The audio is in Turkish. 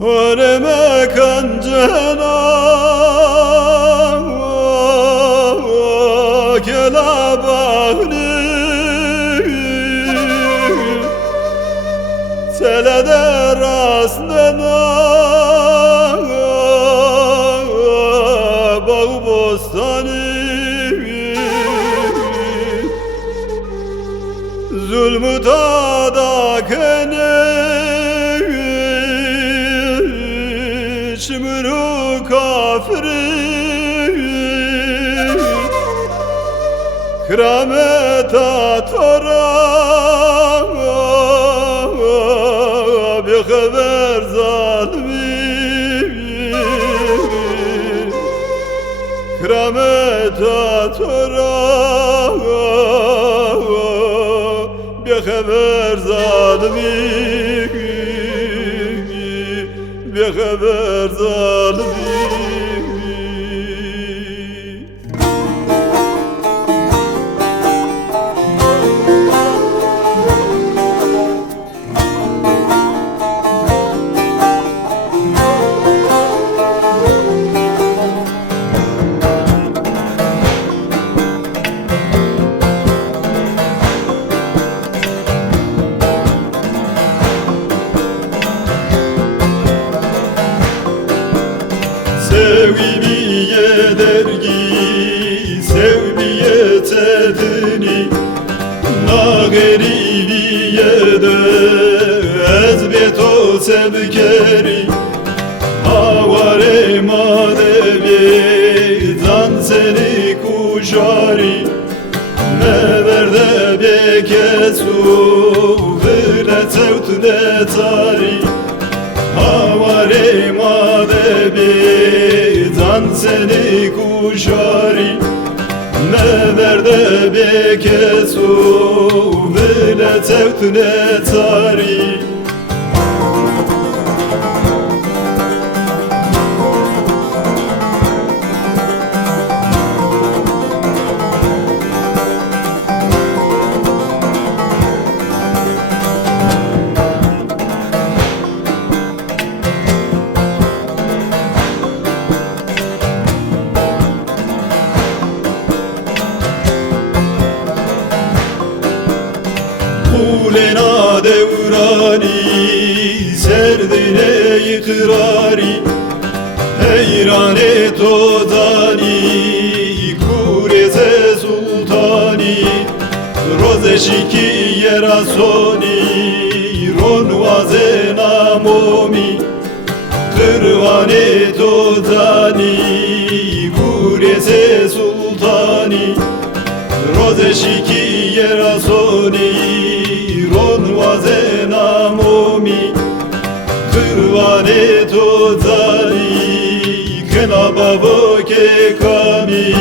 Öneme kancana kelabağını telede rastına bağ bostanı zulmü tadakene Çımırı kafiri Kıramet atora Bir haber zalimi Kıramet atora Bir haber zalimi Bir haber zalimi Sevgiye dergi, sevgiye tedini Nağeriviye de ezbeto sevkeri Havare madevi zan seni kuşari Meverde bekesu vile sevtune tari Havare madevi zan seni kuşari Meverde bekesu vile sevtune tari Kulena devrani serdine ikrari Heyrane tozani kureze sultani Roze şikiye rasoni ronvaze namomi Kırvane tozani kureze sultani Roze şikiye rasoni ronvaze namomi Kırvane tozani Kena babo ke kami